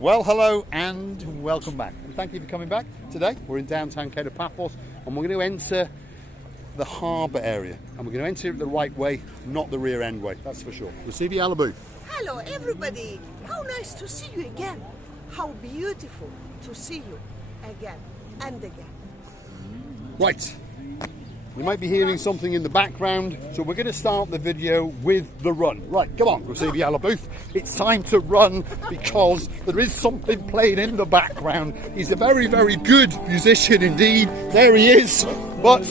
Well, hello and welcome back. And thank you for coming back. Today we're in downtown Kato Paphos and we're going to enter the harbour area. And we're going to enter it the right way, not the rear end way, that's for sure. Receive your Alibu. Hello everybody. How nice to see you again. How beautiful to see you again and again. Right. You might be hearing something in the background, so we're going to start the video with the run. Right, come on, Receive your Alibu. It's time to run because there is something playing in the background. He's a very, very good musician indeed. There he is. But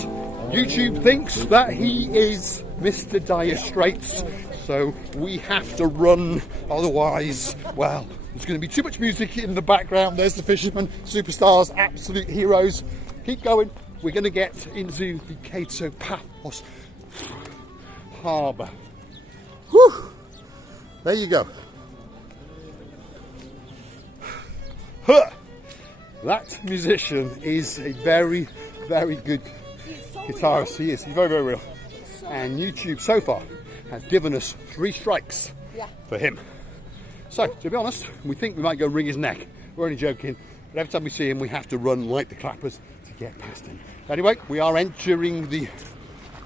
YouTube thinks that he is Mr. Dire Straits. So we have to run, otherwise, well, there's going to be too much music in the background. There's the fishermen, superstars, absolute heroes. Keep going. We're going to get into the Kato Paphos Harbour. Whew. There you go. Huh. That musician is a very, very good guitarist. He is. He's very, very real. And YouTube so far has given us 3 strikes for him. So, to be honest, we think we might go wring his neck. We're only joking. But every time we see him, we have to run like the clappers to get past him. Anyway, we are entering the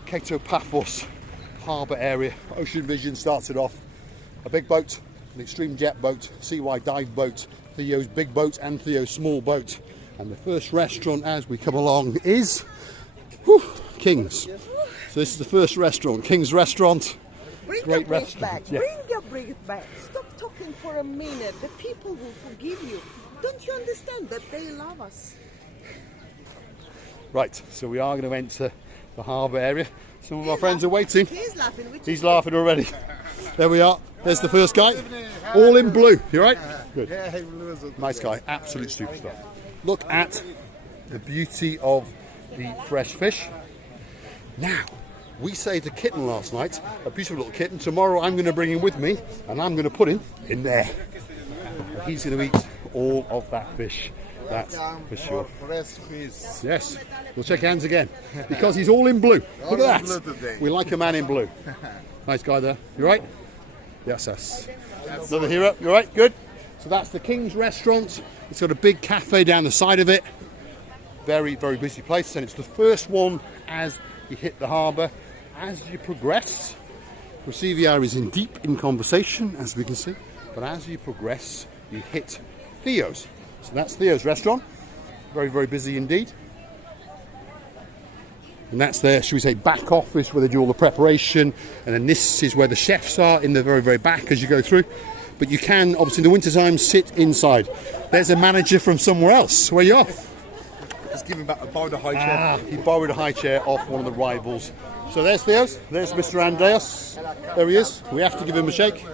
Kato Paphos harbour area. Ocean Vision started off a big boat, an extreme jet boat, CY dive boat, Theo's big boat and Theo's small boat. And the first restaurant as we come along is King's. So this is the first restaurant, King's Restaurant. Bring Great your brick restaurant. back. Yeah. Bring your brick back. Stop talking for a minute. The people will forgive you. Don't you understand that they love us? Right, so we are going to enter the harbour area. Some of our friends are waiting. He's laughing. He's laughing already. There we are. There's the first guy. All in blue. You right? Good. Nice guy. Absolute superstar. Look at the beauty of the fresh fish. Now, we saved a kitten last night. A beautiful little kitten. Tomorrow I'm going to bring him with me and I'm going to put him in there. He's going to eat all of that fish. That's for sure. Yes, we'll shake hands again because he's all in blue. Look at that. We like a man in blue. Nice guy there. You right? Yes, yes. Another hero. You right? Good. So that's the King's Restaurant. It's got a big cafe down the side of it. Very, very busy place, and it's the first one as you hit the harbour. As you progress, Receivia is in deep in conversation, as we can see. But as you progress, you hit Theo's. So that's Theo's restaurant. Very, very busy indeed. And that's their, should we say, back office where they do all the preparation. And then this is where the chefs are in the very, very back as you go through. But you can, obviously, in the winter time, sit inside. There's a manager from somewhere else. Where are you off? Just giving back, borrowed a high chair. He borrowed a high chair off one of the rivals. So there's Theo's. There's Mr. Andreas. There he is. We have to give him a shake.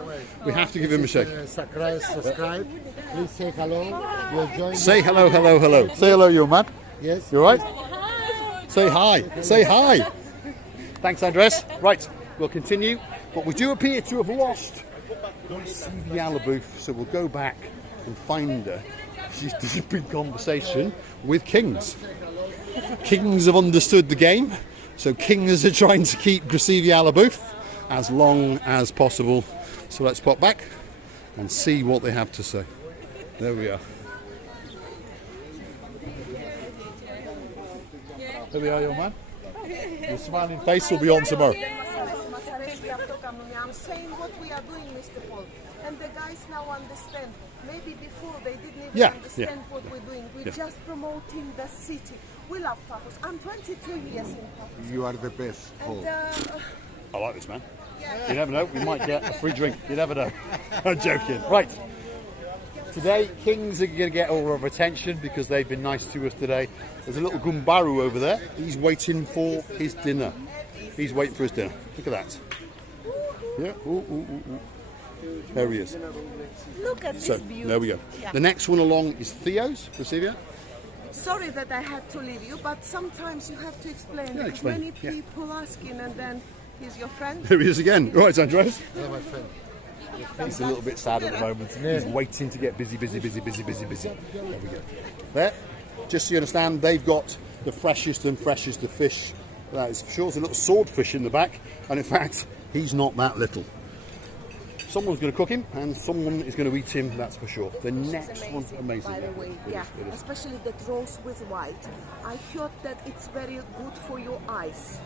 We have to give him a shake. Subscribe. Please say hello. Say hello, hello, hello. Say hello, young man. Yes. You alright? Say hi. Say hi. Thanks, Andres. Right, we'll continue. But we do appear to have lost the Alibu, so we'll go back and find her. She's deep in conversation with Kings. Kings have understood the game, so Kings are trying to keep Gracivia Alibu as long as possible. So let's pop back and see what they have to say. There we are. There we are, young man. Your smiling face will be on tomorrow. I'm saying what we are doing, Mr. Paul, and the guys now understand. Maybe before they didn't even understand what we're doing. We're just promoting the city. We love Paphos. I'm 22 years in Paphos. You are the best, Paul. I like this man. You never know, we might get a free drink. You never know. I'm joking. Right. Today, Kings are going to get all of our attention because they've been nice to us today. There's a little Gumbaru over there. He's waiting for his dinner. He's waiting for his dinner. Look at that. Yeah. Ooh, ooh, ooh, ooh. There he is. Look at So, this beauty. there we go. Yeah. The next one along is Theo's. Receive Sorry that I had to leave you, but sometimes you have to explain. Yeah, because explain. Many people asking, and then he's your friend. There he is again. Right, Andres. Yeah, my friend. He's a little bit sad at the moment. He's waiting to get busy. There we go. There. Just so you understand, they've got the freshest and freshest of fish. That is for sure. There's a little swordfish in the back, and in fact, he's not that little. Someone's going to cook him, and someone is going to eat him. That's for sure. The next one, amazing. By the way, It is. especially the roast with white. I heard that it's very good for your eyes.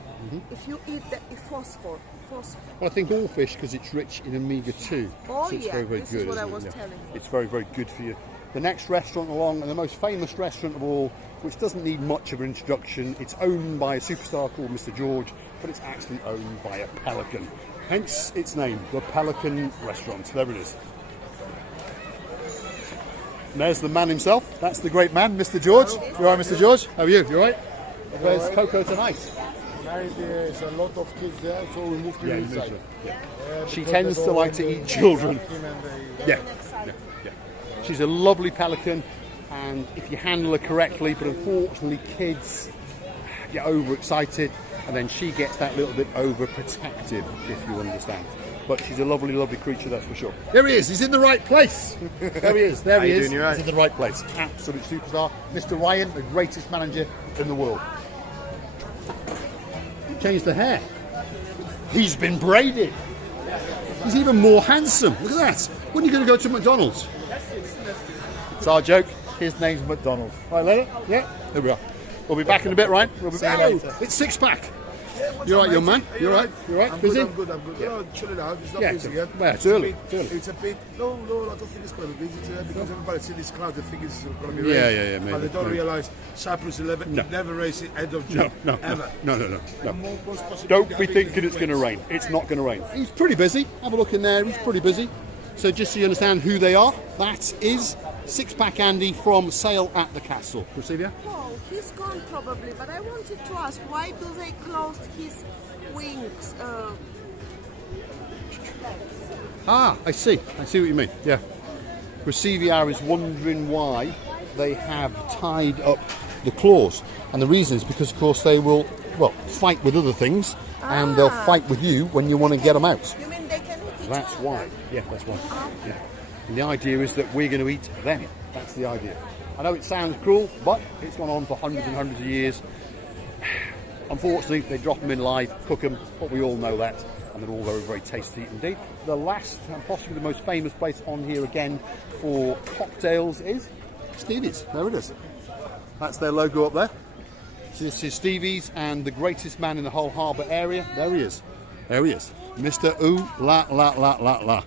If you eat the phosphor. Well, I think all fish, because it's rich in omega-2. Oh, so it's yeah, very, very this good. is what I isn't was it? telling you. It's very, very good for you. The next restaurant along, and the most famous restaurant of all, which doesn't need much of an introduction, it's owned by a superstar called Mr. George, but it's actually owned by a pelican. Hence its name, the Pelican Restaurant. There it is. And there's the man himself. That's the great man, Mr. George. You all right, Mr. George? How are you? You all right? Where's Coco tonight? There's a lot of kids there, so we moved to the inside. She tends to like to eat children. Yeah. She's a lovely pelican, and if you handle her correctly, but unfortunately kids get overexcited, and then she gets that little bit overprotective, if you understand. But she's a lovely, lovely creature, that's for sure. There he is. He's in the right place. There he is. There he is. He's in the right place. Absolute superstar. Mr. Ryan, the greatest manager in the world. Changed the hair. He's been braided. He's even more handsome. Look at that. When are you going to go to McDonald's? It's our joke. His name's McDonald's. Right, later? Yeah. There we are. We'll be back in a bit, Ryan. We'll be back. Oh, it's six pack. You all right, young man? You all right? You all right? Busy? I'm good. Yeah. No, chilling out. It's not busy yet. Well, it's early. It's a bit. No, I don't think it's going to be busy today because everybody sees this crowd. They think it's going to be Yeah, rain. maybe. But they don't realise Cyprus 11 never races end of June. No. Ever. No. Don't be thinking it's going to rain. It's not going to rain. He's pretty busy. Have a look in there. He's pretty busy. So just so you understand who they are, that is Six Pack Andy from Sale at the Castle. Receive Oh, he's gone probably, but I wanted to ask, why do they close his wings? I see what you mean. Yeah. Receviar is wondering why they have tied up the claws. And the reason is because, of course, they will, fight with other things, and they'll fight with you when you want to get them out. You mean they can eat each That's other? why. Yeah, that's why. Yeah. And the idea is that we're going to eat them. That's the idea. I know it sounds cruel, but it's gone on for hundreds and hundreds of years. Unfortunately, they drop them in live, cook them, but we all know that, and they're all very, very tasty indeed. The last, and possibly the most famous place on here again for cocktails is Stevie's. There it is. That's their logo up there. So this is Stevie's, and the greatest man in the whole harbour area. There he is. There he is. Mr. Ooh La La La La La.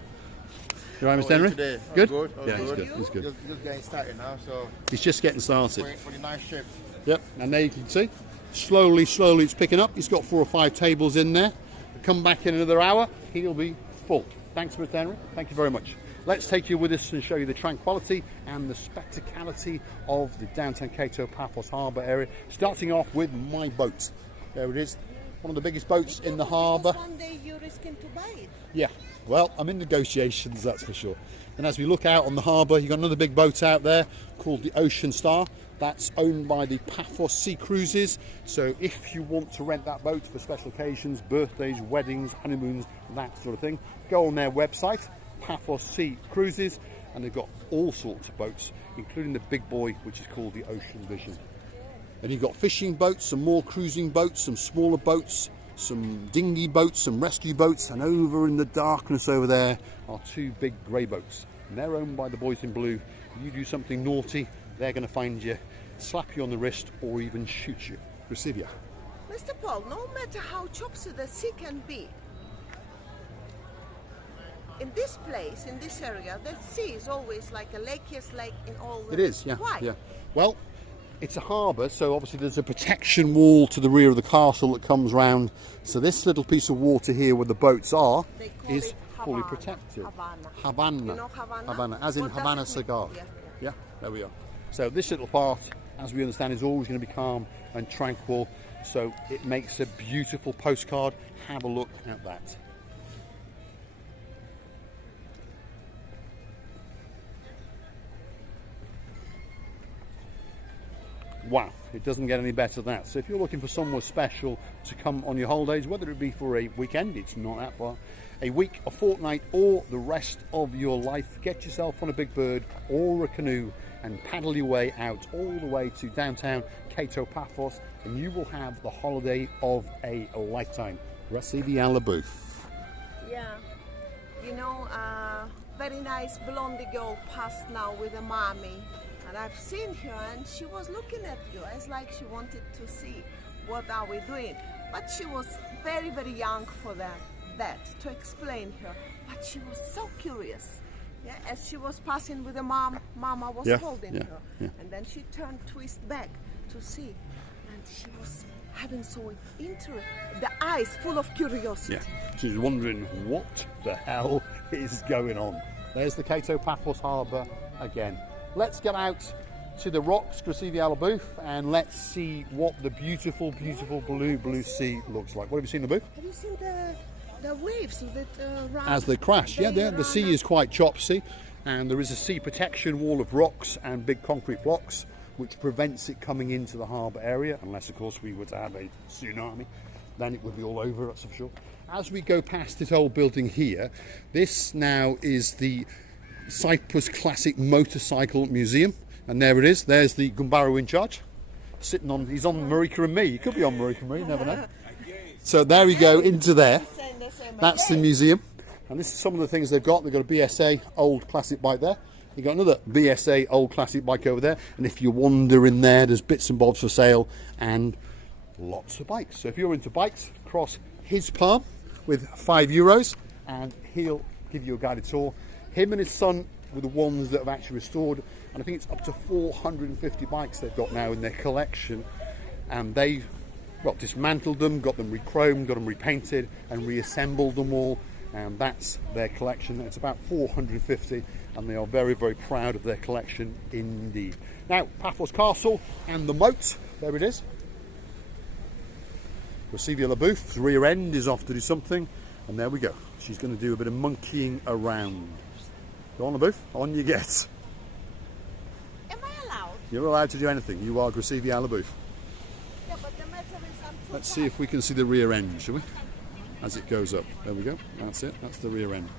You all right, Mr. Henry? Today? Good? Good. Yeah, he's good. He's good. Just getting started now, so He's just getting started. waiting for the nice shift. Yep, and there you can see, slowly it's picking up. He's got 4 or 5 tables in there. Come back in another hour, he'll be full. Thanks, Mr. Henry. Thank you very much. Let's take you with us and show you the tranquility and the spectacality of the downtown Kato Paphos Harbour area. Starting off with my boat. There it is. One of the biggest boats in the harbour. One day you're risking to buy it. Yeah, well, I'm in negotiations, that's for sure. And as we look out on the harbour, you've got another big boat out there called the Ocean Star. That's owned by the Paphos Sea Cruises. So if you want to rent that boat for special occasions, birthdays, weddings, honeymoons, that sort of thing, go on their website, Paphos Sea Cruises, and they've got all sorts of boats, including the big boy, which is called the Ocean Vision. And you've got fishing boats, some more cruising boats, some smaller boats, some dinghy boats, some rescue boats, and over in the darkness over there are 2 big grey boats. And they're owned by the boys in blue. If you do something naughty, they're going to find you, slap you on the wrist, or even shoot you. Receive ya. Mr. Paul, no matter how choppy the sea can be, in this place, in this area, the sea is always like a lakiest lake in all the... It is, yeah. Why? Yeah. Well, it's a harbour, so obviously there's a protection wall to the rear of the castle that comes round. So this little piece of water here where the boats are is fully protected. Havana. You know Havana? Havana, as in What does Havana it mean? cigar. Yeah. Yeah, there we are. So this little part, as we understand, is always going to be calm and tranquil. So it makes a beautiful postcard. Have a look at that. Wow, it doesn't get any better than that. So if you're looking for somewhere special to come on your holidays, whether it be for a weekend, it's not that far, a week, a fortnight, or the rest of your life, get yourself on a big bird or a canoe and paddle your way out all the way to downtown Kato Paphos, and you will have the holiday of a lifetime. Recibi à la bouffe. Yeah. you know, very nice blondie girl passed now with a mommy, and I've seen her, and she was looking at you as like she wanted to see what are we doing, but she was very, very young for that to explain her, but she was so curious. Yeah, as she was passing with the mama was holding her, and then she turned twist back to see, and she was having so the eyes full of curiosity. Yeah, she's wondering what the hell is going on. There's the Kato Paphos Harbour again. Let's get out to the rocks, Gracevia alla Booth, and let's see what the beautiful, beautiful blue sea looks like. What have you seen, the booth? Have you seen the waves that as they crash? The sea is quite chopsy, and there is a sea protection wall of rocks and big concrete blocks which prevents it coming into the harbour area, unless of course we were to have a tsunami, then it would be all over, that's for sure. As we go past this old building here, this now is the Cyprus Classic Motorcycle Museum, and there it is. There's the Gumbaro in charge, sitting on, he's on Marika and me, he could be on Marika and me, you never know. So there we go, into there, that's the museum, and this is some of the things they've got. They've got a BSA old classic bike there, you've got another BSA old classic bike over there, and if you wander in there, there's bits and bobs for sale, and lots of bikes. So if you're into bikes, cross his palm with €5, and he'll give you a guided tour. Him and his son were the ones that have actually restored, and I think it's up to 450 bikes they've got now in their collection, and they've dismantled them, got them re-chromed, got them repainted, and reassembled them all, and that's their collection. It's about 450, and they are very, very proud of their collection indeed. Now, Paphos Castle and the moat, there it is. Gracevia alla Booth's rear end is off to do something, and there we go. She's going to do a bit of monkeying around. Go on, the booth, on you get. Am I allowed? You're allowed to do anything. You are Gracevia alla Booth. Yeah, but the matter is I'm too Let's see if we can see the rear end, shall we? As it goes up. There we go. That's it. That's the rear end.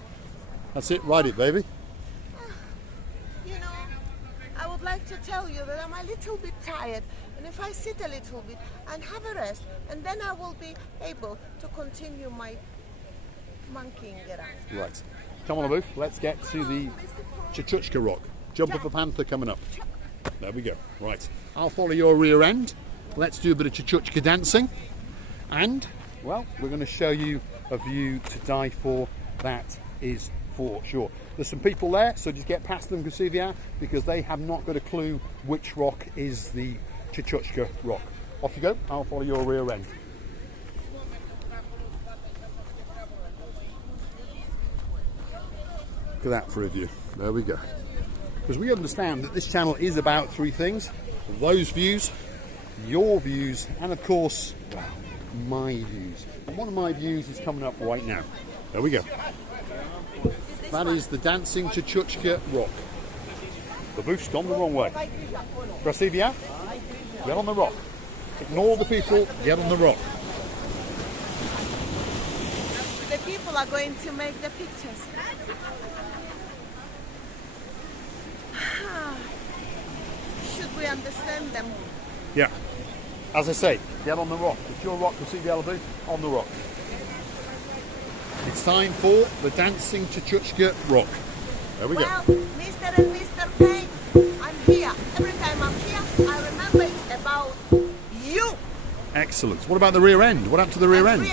That's it. Ride it, baby. You know, I would like to tell you that I'm a little bit tired, and if I sit a little bit and have a rest, and then I will be able to continue my monkeying around. Right. Come on, the booth. Let's get to the Chuchuchka Rock. Jump of a panther coming up. There we go. Right. I'll follow your rear end. Let's do a bit of Chuchuchka dancing. And, well, we're going to show you a view to die for. That is for sure. There's some people there, so just get past them, Gracevia, because they have not got a clue which rock is the Chuchuchka Rock. Off you go. I'll follow your rear end. Look at that for a view. There we go. Because we understand that this channel is about three things: those views, your views, and of course, well, my views. And one of my views is coming up right now. There we go. That is the dancing Chuchuchka Rock. The booth's gone the wrong way. Gracevia, get on the rock. Ignore the people, get on the rock. The people are going to make the pictures. Should we understand them? Yeah. As I say, get on the rock. It's your rock, Gracevia alla Booth, on the rock. It's time for the dancing Chuchuchka Rock. There we go. Well, Mr. and Mr. Payne, I'm here. Every time I'm here, I remember it about you. Excellent. What about the rear end? What happened to the rear end?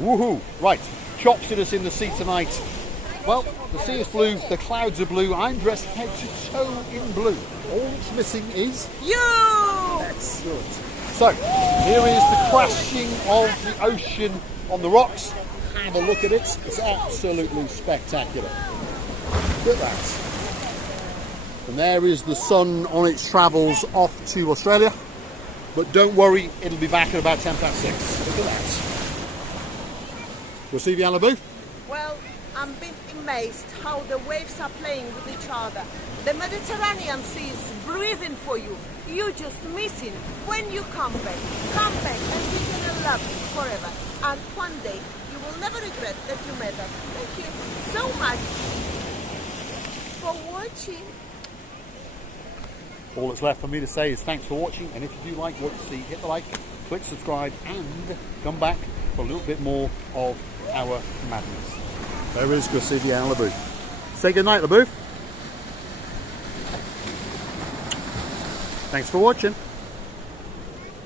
Woohoo! Right, chops hit us in the sea tonight. Well, the sea is blue, the clouds are blue, I'm dressed head to toe in blue. All that's missing is you! Excellent. So, here is the crashing of the ocean on the rocks. Have a look at it, it's absolutely spectacular. Look at that. And there is the sun on its travels off to Australia. But don't worry, it'll be back at about 6:10. Look at that. Gracevia alla Booth? Well, I'm being amazed how the waves are playing with each other. The Mediterranean Sea is breathing for you. You're just missing. When you come back and you're gonna love it forever. And one day, you will never regret that you met us. Thank you so much for watching. All that's left for me to say is thanks for watching, and if you do like what you see, hit the like, click subscribe, and come back for a little bit more of our madness. There is Graffiti and LeBouf. Say good night, LeBouf. Thanks for watching.